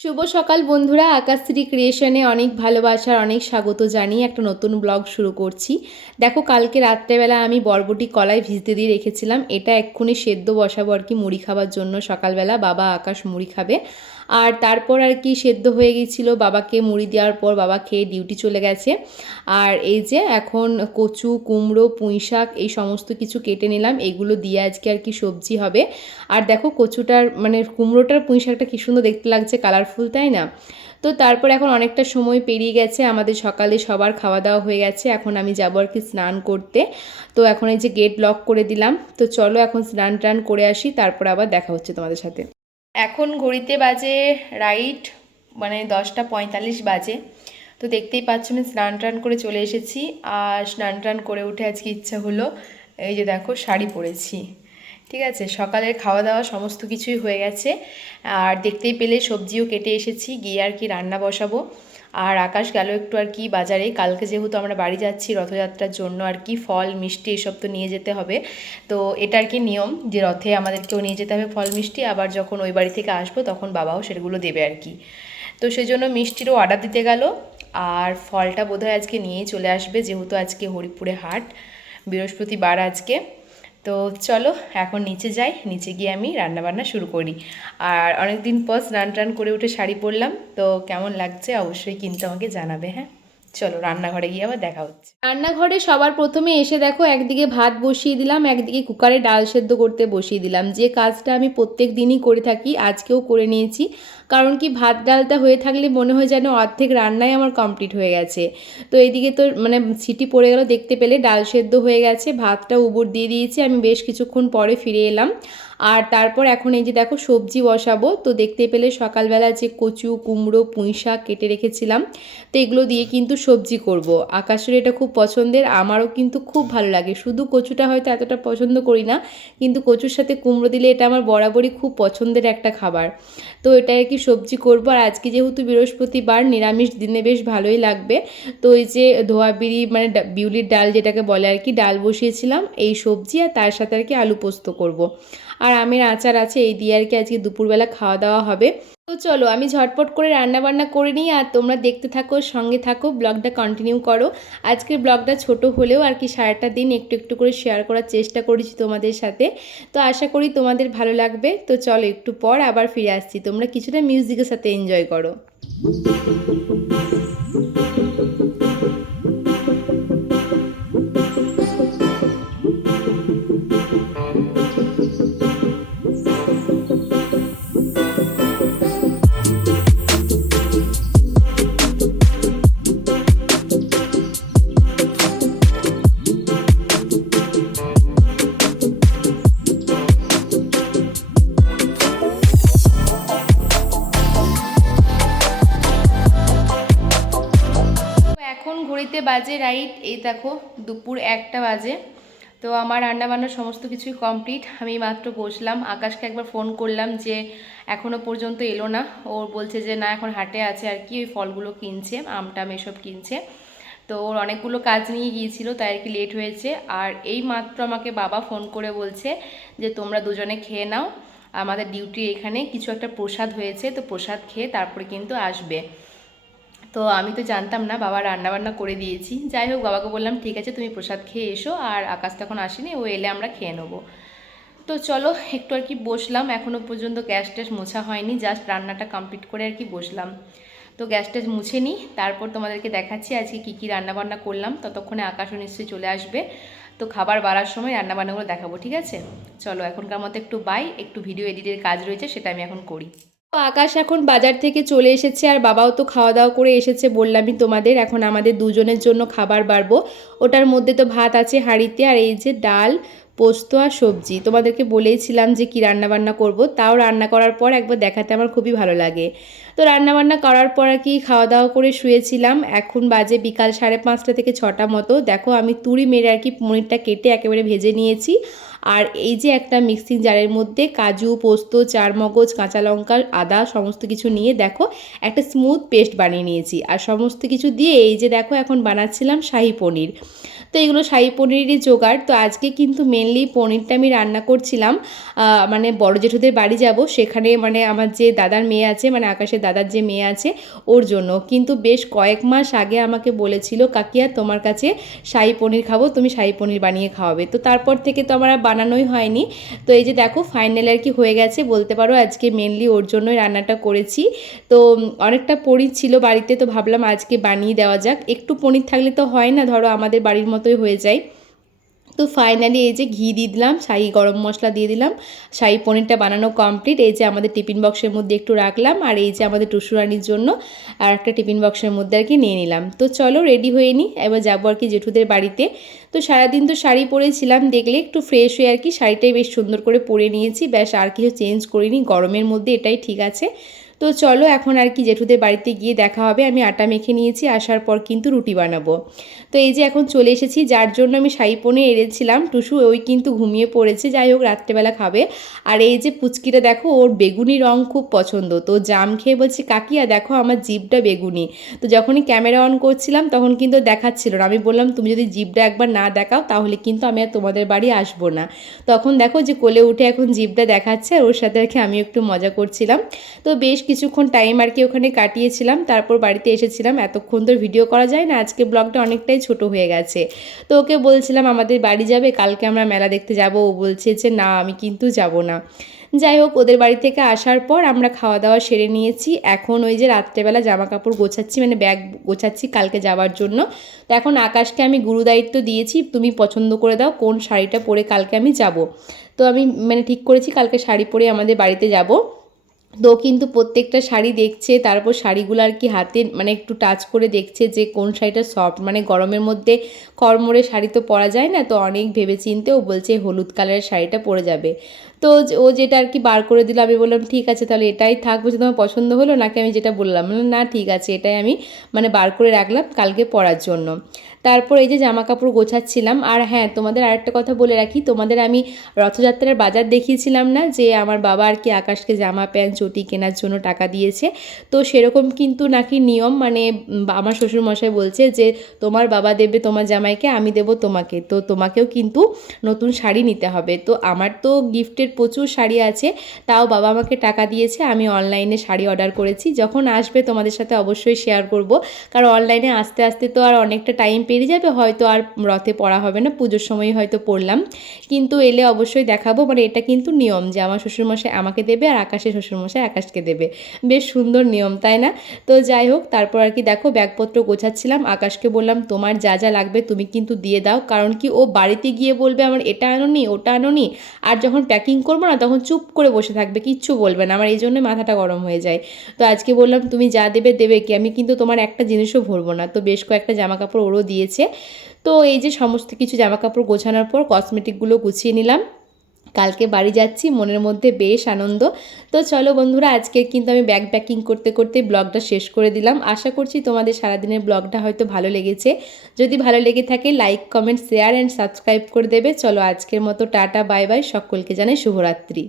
শুভ সকাল বন্ধুরা আকাশশ্রী ক্রিয়েশনে অনেক ভালোবাসার অনেক স্বাগত জানিয়ে একটা নতুন ব্লগ শুরু করছি। দেখো, কালকে রাত্রেবেলা আমি বরবটি কলায় ভিজতে দিয়ে রেখেছিলাম। এটা এক্ষুনি সেদ্ধ বসাবো আর কি মুড়ি খাবার জন্য। সকালবেলা বাবা আকাশ মুড়ি খাবে। আর তারপর আর কি সেদ্ধ হয়ে গিয়েছিল, বাবাকে মুড়ি দেওয়ার পর বাবা খেয়ে ডিউটি চলে গেছে। আর এই যে এখন কচু, কুমড়ো, পুঁই শাক এই সমস্ত কিছু কেটে নিলাম, এগুলো দিয়ে আজকে আর কি সবজি হবে। আর দেখো কচুটার মানে কুমড়োটার পুঁই শাকটা কী সুন্দর দেখতে লাগছে কালারফুল তাই না? তো তারপর এখন অনেকটা সময় পেরিয়ে গেছে, আমাদের সকালে সবার খাওয়া দাওয়া হয়ে গেছে, এখন আমি যাব আর কি স্নান করতে। তো এখন এই যে গেট লক করে দিলাম, তো চলো এখন স্নান টান করে আসি, তারপর আবার দেখা হচ্ছে তোমাদের সাথে। এখন ঘড়িতে বাজে রাইট মানে দশটা পঁয়তাল্লিশ বাজে। তো দেখতেই পাচ্ছ আমি স্নান টান করে চলে এসেছি। আর স্নান টান করে উঠে আজকে ইচ্ছা হলো, এই যে দেখো শাড়ি পরেছি। ঠিক আছে, সকালের খাওয়া দাওয়া সমস্ত কিছুই হয়ে গেছে। আর দেখতেই পেলে সবজিও কেটে এসেছি, গিয়ে আর কি রান্না বসাবো। আর আকাশ গেল একটু আর কি বাজারে। কালকে যেহেতু আমরা বাড়ি যাচ্ছি রথযাত্রার জন্য আর কি, ফল, মিষ্টি এসব তো নিয়ে যেতে হবে। তো এটা আর কি নিয়ম যে রথে আমাদেরকেও নিয়ে যেতে হবে ফল, মিষ্টি। আবার যখন ওই বাড়ি থেকে আসব তখন বাবাও সেগুলো দেবে আর কি। তো সেই জন্য মিষ্টিরও অর্ডার দিতে গেল। আর ফলটা বোধহয় আজকে নিয়েই চলে আসবে, যেহেতু আজকে হরিপুরে হাট। বৃহস্পতিবার আজকে। তো চলো এখন নিচে যাই, নিচে গিয়ে আমি রান্নাবান্না শুরু করি। আর অনেক দিন পর স্নান টান করে উঠে শাড়ি পরলাম, তো কেমন লাগছে অবশ্যই কিন্তু আমাকে জানাবে হ্যাঁ? চলো রান্নাঘরে গিয়ে আবার দেখা হচ্ছে। রান্নাঘরে সবার প্রথমে এসে দেখো, একদিকে ভাত বসিয়ে দিলাম, একদিকে কুকারে ডাল সেদ্ধ করতে বসিয়ে দিলাম। যে কাজটা আমি প্রত্যেক দিনই করে থাকি, আজকেও করে নিয়েছি। কারণ কি, ভাত ডালটা হয়ে থাকলে মনে হয় যেন অর্ধেক রান্নাই আমার কমপ্লিট হয়ে গেছে। তো এইদিকে তো মানে সিটি পড়ে গেল, দেখতে পেলে ডাল সেদ্ধ হয়ে গেছে, ভাতটা উবুর দিয়ে দিয়েছি। আমি বেশ কিছুক্ষণ পরে ফিরে এলাম। আর তারপর এখন এই যে দেখো সবজি বসাবো, তো দেখতে পেলে সকালবেলা যে কচু, কুমড়ো, পুঁই শাক কেটে রেখেছিলাম, তো এগুলো দিয়ে কিন্তু সবজি করব। আকাশের এটা খুব পছন্দের, আমারও কিন্তু খুব ভালো লাগে শুধু কচুটা হয়তো এতটা পছন্দ করি না, কিন্তু কচুর সাথে কুমড়ো দিলে এটা আমার বরাবরই খুব পছন্দের একটা খাবার তো এটা আর কি সবজি করব, আর আজকে যেহেতু বৃহস্পতিবার, নিরামিষ দিনে বেশ ভালোই লাগবে তো ওই যে ধোয়া বিড়ি মানে বিউলির ডাল যেটাকে বলে আর কি, ডাল বসিয়েছিলাম, এই সবজি আর তার সাথে আর কি আলু পোস্ত করব। আর আমের আচার আছে, এই দিয়ে আর কি আজকে দুপুরবেলা খাওয়া দাওয়া হবে। তো চলো, আমি ঝটপট করে রান্না বান্না করে নিই আর তোমরা দেখতে থাকো, সঙ্গে থাকো, ব্লগটা কন্টিনিউ করো। আজকের ব্লগটা ছোট হলেও আর কি সারাটা দিন একটু একটু করে শেয়ার করার চেষ্টা করেছি তোমাদের সাথে। তো আশা করি তোমাদের ভালো লাগবে। তো চলো, একটু পর আবার ফিরে আসছি। তোমরা কিছুটা মিউজিকের সাথে এনজয় করো। ঘড়িতে বাজে রাইট এই দেখো, দুপুর একটা বাজে। তো আমার রান্না রান্নাবান্না সমস্ত কিছুই কমপ্লিট আমি মাত্র বসলাম। আকাশকে একবার ফোন করলাম যে এখনও পর্যন্ত এলো না। ও বলছে যে, না, এখন হাটে আছে আর কি, ওই ফলগুলো কিনছে আমটাম এসব কিনছে। তো ওর অনেকগুলো কাজ নিয়ে গিয়েছিল, তাই আর কি লেট হয়েছে। আর এই মাত্র আমাকে বাবা ফোন করে বলছে যে, তোমরা দুজনে খেয়ে নাও। আমাদের ডিউটি এখানে কিছু একটা প্রসাদ হয়েছে, তো প্রসাদ খেয়ে তারপরে কিন্তু আসবে। তো আমি তো জানতাম না, বাবা রান্নাবান্না করে দিয়েছি। যাই হোক, বাবাকে বললাম, ঠিক আছে, তুমি প্রসাদ খেয়ে এসো, আর আকাশ তখন আসেনি, ও এলে আমরা খেয়ে নেব। তো চলো, একটু আর কি বসলাম এখনও পর্যন্ত গ্যাস ট্যাস মোছা হয়নি, জাস্ট রান্নাটা কমপ্লিট করে আর কি বসলাম। তো গ্যাস ট্যাস মুছে নিই তারপর তোমাদেরকে দেখাচ্ছি আজকে কী কী রান্নাবান্না করলাম, ততক্ষণে আকাশও নিশ্চয়ই চলে আসবে। তো খাবার বাড়ার সময় রান্নাবান্নাগুলো দেখাবো, ঠিক আছে? চলো, এখনকার মতো একটু বাই একটু ভিডিও এডিটের কাজ রয়েছে, সেটা আমি এখন করি। তো আকাশ এখন বাজার থেকে চলে এসেছে আর বাবাও তো খাওয়া দাওয়া করে এসেছে বললামই তোমাদের, এখন আমাদের দুজনের জন্য খাবার বাড়বো। ওটার মধ্যে তো ভাত আছে, হাঁড়িতে, আর এই যে ডাল, পোস্ত আর সবজি। তোমাদেরকে বলেইছিলাম যে কি রান্না বান্না করব, তাও রান্না করার পর একবার দেখাতে আমার খুবই ভালো লাগে। তো রান্না বান্না করার পর আর কি খাওয়া দাওয়া করে শুয়েছিলাম, এখন বাজে বিকাল সাড়ে পাঁচটা থেকে ছটা মতো। দেখো আমি তুড়ি মেরে আর কি পনিরটা কেটে একেবারে ভেজে নিয়েছি। আর এই যে একটা মিক্সিং জারের মধ্যে কাজু, পোস্ত, চারমগজ, কাঁচা লঙ্কা, আদা সমস্ত কিছু নিয়ে দেখো একটা স্মুথ পেস্ট বানিয়ে নিয়েছি। আর সমস্ত কিছু দিয়ে এই যে দেখো এখন বানাচ্ছিলাম শাহি পনির। তো এগুলো শাহি পনিরেরই জোগাড়। তো আজকে কিন্তু মেনলি পনিরটা আমি রান্না করছিলাম। মানে বড় জেঠুদের বাড়ি যাব, সেখানে মানে আমার যে দাদার মেয়ে আছে মানে আকাশের দাদার যে মেয়ে আছে, ওর জন্য। কিন্তু বেশ কয়েক মাস আগে আমাকে বলেছিল, কাকিয়া, তোমার কাছে শাহি পনির খাব, তুমি শাহি পনির বানিয়ে খাওয়াবে। তো তারপর থেকে তো আমার আর বানানোই হয়নি। তো এই যে দেখো ফাইনাল আর কি হয়ে গেছে, বলতে পারো আজকে মেনলি ওর জন্যই রান্নাটা করেছি। তো অনেকটা পনির ছিল বাড়িতে, তো ভাবলাম আজকে বানিয়ে দেওয়া যাক। একটু পনির থাকলে তো হয় না, ধরো আমাদের বাড়ির মতোই হয়ে যায়। তো ফাইনালি এই যে ঘি দিয়ে দিলাম, শাহি গরম মশলা দিয়ে দিলাম, শাহি পনিরটা বানানো কমপ্লিট এই যে আমাদের টিফিন বক্সের মধ্যে একটু রাখলাম, আর এই যে আমাদের টুসুরানির জন্য আর একটা টিফিন বক্সের মধ্যে আর কি নিয়ে নিলাম। তো চলো রেডি হয়ে নিই এবার যাব আর কি জেঠুদের বাড়িতে। তো সারাদিন তো শাড়ি পরেছিলাম, দেখলে একটু ফ্রেশ হয়ে আর কি শাড়িটাই বেশ সুন্দর করে পরে নিয়েছি, ব্যাস আর কিছু চেঞ্জ করিনি, গরমের মধ্যে এটাই ঠিক আছে। তো চলো এখন আর কি জেঠুদের বাড়িতে গিয়ে দেখা হবে। আমি আটা মেখে নিয়েছি, আসার পর কিন্তু রুটি বানাবো। তো এই যে এখন চলে এসেছি, যার জন্য আমি শাড়ি পনির এনেছিলাম। টুসু ওই কিন্তু ঘুমিয়ে পড়েছে, যাই হোক রাত্রেবেলা খাবে। আর এই যে পুচকিটা দেখো, ওর বেগুনি রং খুব পছন্দ। তো জাম খেয়ে বলছে, কাকিয়া, দেখো আমার জিভটা বেগুনি। তো যখনই ক্যামেরা অন করছিলাম, তখন কিন্তু দেখাচ্ছিল না। আমি বললাম, তুমি যদি জিভটা একবার না দেখাও, তাহলে কিন্তু আমি আর তোমাদের বাড়ি আসব না। তখন দেখো যে কোলে উঠে এখন জিভটা দেখাচ্ছে, আর ওর সাথে আর আমি একটু মজা করছিলাম। তো বেশ কিছুক্ষণ টাইম আর কি ওখানে কাটিয়েছিলাম, তারপর বাড়িতে এসেছিলাম। এতক্ষণ তো ভিডিও করা যায় না, আজকে ব্লগটা অনেকটাই ছোট হয়ে গেছে। তো ওকে বলছিলাম, আমাদের বাড়ি যাবে, কালকে আমরা মেলা দেখতে যাব। ও বলছে যে, না, আমি কিন্তু যাব না। যাই হোক, ওদের বাড়ি থেকে আসার পর আমরা খাওয়া দাওয়া সেরে নিয়েছি। এখন ওই যে রাত্রেবেলা জামা কাপড় গোছাচ্ছি মানে ব্যাগ গোছাচ্ছি কালকে যাওয়ার জন্য। তো এখন আকাশকে আমি গুরু দায়িত্ব দিয়েছি, তুমি পছন্দ করে দাও কোন শাড়িটা পরে কালকে আমি যাব। তো আমি মানে ঠিক করেছি, কালকে শাড়ি পরে আমাদের বাড়িতে যাব। তো কিন্তু প্রত্যেকটা শাড়ি দেখছে, তারপর শাড়িগুলো আর কি হাতে মানে একটু টাচ করে দেখছে যে কোন শাড়িটা সফট মানে গরমের মধ্যে কর্মরে শাড়ি তো পরা যায় না, তো অনেক ভেবে চিনতেও বলছে হলুদ কালারের শাড়িটা পরে যাবে। তো ও যেটা আর কি বার করে দিল আমি বললাম ঠিক আছে তাহলে এটাই থাক বলছে তোমার পছন্দ হলো নাকি আমি যেটা বললাম? বললাম, না ঠিক আছে এটাই আমি মানে বার করে রাখলাম কালকে পরার জন্য। তারপর এই যে জামা কাপড় গোছাচ্ছিলাম আর হ্যাঁ তোমাদের আরেকটা কথা বলে রাখি তোমাদের আমি রথযাত্রার বাজার দেখিয়েছিলাম না যে আমার বাবা আর কি আকাশকে জামা প্যান্ট চটি কেনার জন্য টাকা দিয়েছে। তো সেরকম কিন্তু নাকি নিয়ম মানে আমার শ্বশুরমশাই বলছে যে তোমার বাবা দেবে তোমার জামাইকে আমি দেবো তোমাকে। তো তোমাকেও কিন্তু নতুন শাড়ি নিতে হবে। তো আমার তো গিফটের প্রচুর শাড়ি আছে, তাও বাবা আমাকে টাকা দিয়েছে, আমি অনলাইনে শাড়ি অর্ডার করেছি। যখন আসবে তোমাদের সাথে অবশ্যই শেয়ার করব, কারণ অনলাইনে আস্তে আস্তে তো আর অনেকটা টাইম পেরিয়ে যাবে, হয়তো আর রথে পড়া হবে না, পুজোর সময় হয়তো পড়লাম। কিন্তু এলে অবশ্যই দেখাবো মানে এটা কিন্তু নিয়ম যে আমার শ্বশুরমশাই আমাকে দেবে আর আকাশের শ্বশুরমশাই আকাশকে দেবে। বেশ সুন্দর নিয়ম, তাই না? তো যাই হোক, তারপর আর কি দেখো, ব্যাগপত্র গোছাচ্ছিলাম, আকাশকে বললাম, তোমার যা যা লাগবে তুমি কিন্তু দিয়ে দাও। কারণ কি ও বাড়িতে গিয়ে বলবে আমার, এটা আনোনি, ওটা আনোনি। আর যখন প্যাকিং করব না, তখন চুপ করে বসে থাকবে, কিচ্ছু বলবে না। আমার এই জন্য মাথাটা গরম হয়ে যায়। তো আজকে বললাম, তুমি যা দেবে দেবে কি? আমি কিন্তু তোমার একটা জিনিসও ভরবো না। তো বেশ কয়েকটা জামা কাপড় ওরও দিয়েছে। তো এই যে সমস্ত কিছু জামা কাপড় গোছানোর পর কসমেটিকগুলো গুছিয়ে নিলাম। কালকে বাড়ি যাচ্ছি, মনের মধ্যে বেশ আনন্দ। তো চলো বন্ধুরা, আজকে কিন্তু আমি ব্যাগ প্যাকিং করতে করতে ব্লগটা শেষ করে দিলাম। আশা করছি তোমাদের সারাদিনের ব্লগটা হয়তো ভালো লেগেছে। যদি ভালো লেগে থাকে like comment share and subscribe করে দেবে। চলো আজকের মতো টাটা বাই বাই সকলকে জানাই শুভরাত্রি।